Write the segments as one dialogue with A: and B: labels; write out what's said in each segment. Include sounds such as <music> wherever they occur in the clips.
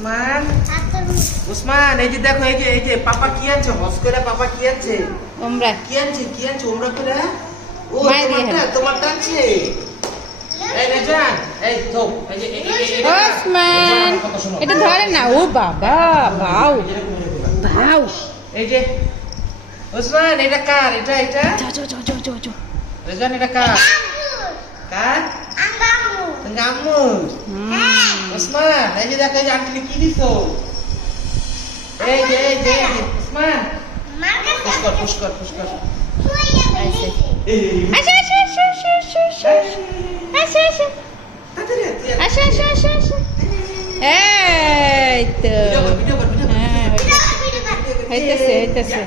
A: উসমান উসমান এই যে দেখো এই যে এই যে পাপা কি আনছে হস করে পাপা কি আনছে
B: ওমরা
A: কি আনছে কি আনছে ওমরা করে ও তোমারটা
B: হ্যাঁ।
A: তোমারটা আনছে এই রেজান এই তো এই যে এই- এই- এই- এটা
B: ধরে না ও বাবা বাউ বাউ
A: এই যে উসমান এটা কার এটা এটা
B: যা যা যা যা যা যা
A: রেজান এটা কার কার। উসমান এই যে দেখো এই যে আন্টি কি দিছো? এই যে এই যে উসমান। পুষ্কর পুষ্কর পুষ্কর
B: আসো আসো আসো আসো আসো আসো আসো আসো
A: তাড়াতাড়ি আয়, তুই আয়।
B: আসো আসো আসো আসো। এই তো।
A: ভিডিও কর, ভিডিও কর, ভিডিও
B: হইতেছে হইতেছে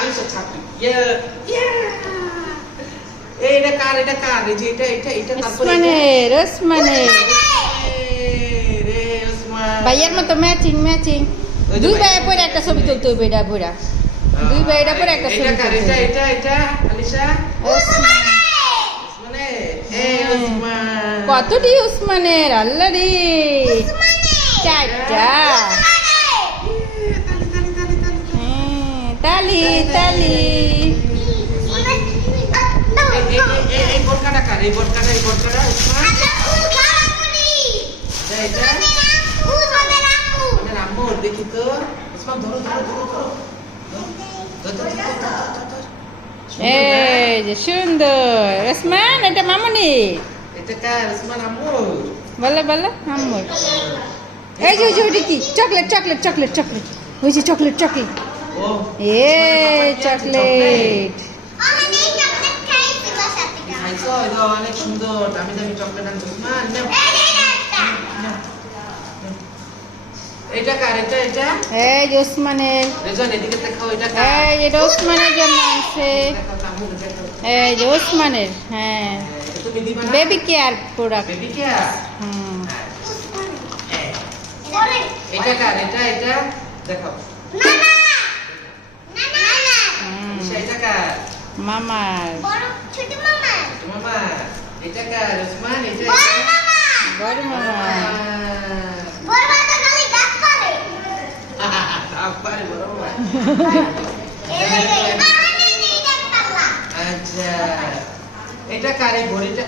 A: আলিশা ছাত্রী। এই, এটা কার এটা কার? যে এটা এটা এটা তারপরে।
B: ওসমানের ওসমানের। ভাইয়ের মতো ম্যাচিং ম্যাচিং দুই ভাইয়ের পরে একটা ছবি তুলতে হবে এটা ভরা দুই ভাইয়ের পরে একটা ছবি তুলতে
A: এটা এটা আলিশা
B: কতটি উসমানের আল্লাহ রে চারটা
A: তালি তালি এই বোরকাটা কার এই বোরকা ওসমান ধরো ধরো ধরো ধরো। না?
B: এই যে সুন্দর। ওসমান এটা মামনি?
A: এটা কার? ওসমান আম্মুর।
B: বলো বলো আম্মুর। এই যে ওইটা কি? Chocolate chocolate chocolate chocolate. ওই যে চকলেট চকলেট।
A: ও
B: এ চকলেট।
A: অনেক সুন্দর। দামি দামি চকলেট আনছো। ওসমান এটা কার এটা? এটা?
B: এই ওসমানের।
A: রেজন এদিকে দেখাও এটা কার?
B: এই এটা ওসমানের জন্য আছে
A: দেখাও তো
B: এই যে ওসমানের হ্যাঁ।
A: তুমি দিবা না?
B: Baby care product
A: baby care
B: হুম।
A: এটা কার? এটা এটা? দেখাও।
B: হুম,
A: এটা কার?
B: মামার।
A: মামা। এটা কার? ওসমান এটা?
B: বড় মামা।
A: বড় মামা। <laughs> আচ্ছা। এটা কারে ঘড়িটা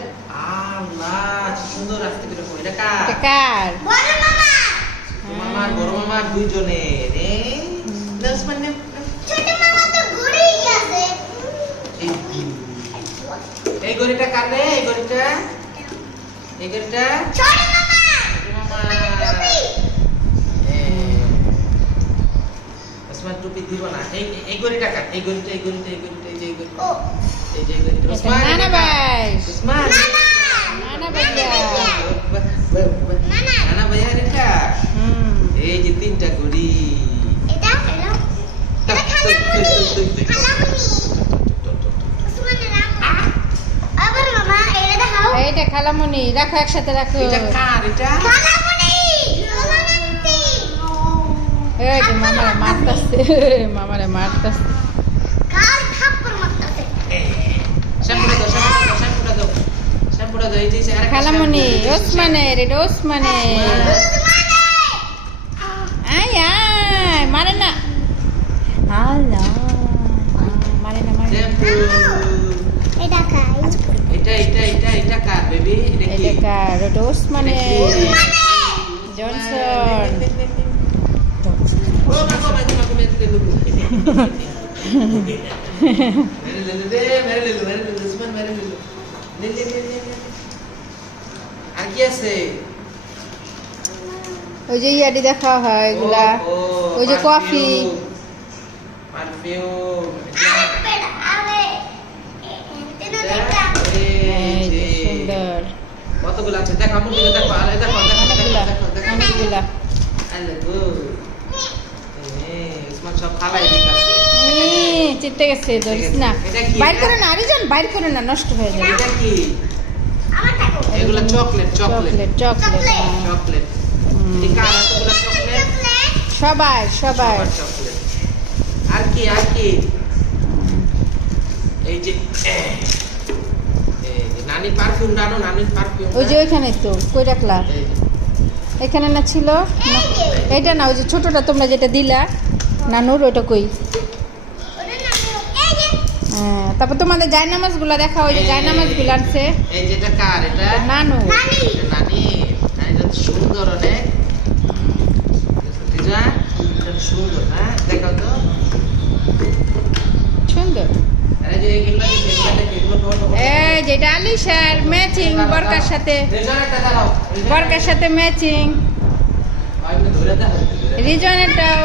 A: আল্লাহ সুন্দর আসতে পেরে ঘড়িটা কার?
B: কার?
A: মামা। বড় দুইজনে রে দশ মানে এই ঘড়িটা কার রে? এই ঘড়িটা এই ঘড়িটা দিব না। এই এই কাট এই এই এই এই যে এই যে
B: উসমান ভাই।
A: উসমান এটা এই যে তিনটা গড়ি
B: এটা হলো এটা খালামুনি। এটা খালামুনি। রাখো একসাথে রাখো।
A: এটা কার? এটা? খালামুনি।
B: এই যে মামারে মারতাছে মামারে মারতাছে
A: শ্যাম্পুটা দাও শ্যাম্পুটা দাও শ্যাম্পুটা দাও শ্যাম্পুটা দাও এই যে আরেকটা
B: খালামুনি
A: শ্যাম্পু।
B: ওসমানের এটা ওসমানের আয় আয় মারে না আল্লাহ মারে না মারে না।
A: শ্যাম্পু এটা এটা এটা এটা কার বেবি এটা
B: কার ওটা ওসমানের জনসন ওই যে ইয়াটি দেখা হয় এগুলা ওই যে কফি
A: পারফিউম
B: এই যে সুন্দর
A: কতগুলো আছে দেখো আমি দেখো আরে দেখো দেখো
B: অনেকগুলা
A: দেখো দেখো
B: অনেকগুলা
A: আরে গো এ উসমান সব ফালাই দিতাছে।
B: চিটে গেছে ধরিস না। বাইর করে না আরিজন বাইর করে না নষ্ট হয়ে যাবে।
A: এটা কি? এগুলো chocolate chocolate.
B: Chocolate chocolate.
A: Chocolate.
B: হুম।
A: এই কার এতগুলো চকলেট?
B: সবাই সবাই।
A: চকলেট। আর কি আর কি? এই যে নানি পারফিউম নানির পারফিউম।
B: ওই যে ওইখানে তো কই রাখলা এখানে না ছিল? এটা না ওই যে ছোটটা তোমরা যেটা দিলা নানুর ওইটা কই? হ্যাঁ, তারপর তোমাদের জায়নামাজগুলো দেখা ওই যে জায়নামাজগুলো আছে
A: এই যেটা কার এটা?
B: নানু।
A: নানিটা সুন্দর অনেক। না দেখাও তো।
B: এই যেটা আলিশার ম্যাচিং বরকার সাথে। বরকার সাথে ম্যাচিং। রিজনেরটাও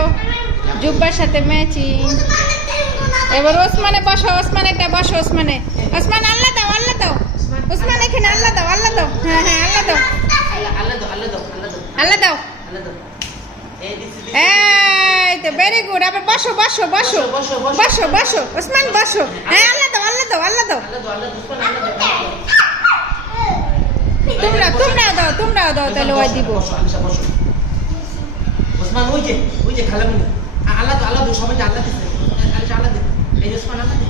B: জুব্বার সাথে ম্যাচিং এবার ওসমানে বসো ওসমান একটা বসো ওসমানে। ওসমান আল্লাহ দাও আল্লাহ দাও। ওসমান এখানে আল্লাহ দাও আল্লাহ দাও। হ্যাঁ হ্যাঁ আল্লাহ দাও।
A: আল্লাহ দাও এই
B: তো ভেরি গুড আবার বসো বসো বসো।
A: বসো, বসো।
B: ওসমান বসো। হ্যাঁ আল্লাহ দাও আল্লাহ দাও আল্লাহ দাও।
A: আল্লাহ দাও আল্লাহ দাও
B: তোমরা তোমরাও দাও তোমরাও দাও তাহলে ওই দিব।
A: ওসমান ওই যে ওই যে খালামুনি। আল্লাহ আল্লাহ দাও সবাইকে আল্লাহ আলিশা আল্লাহ দে এই যে ওসমান আল্লাহ দে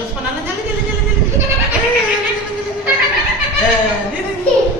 A: ওসমান আল্লাহ দে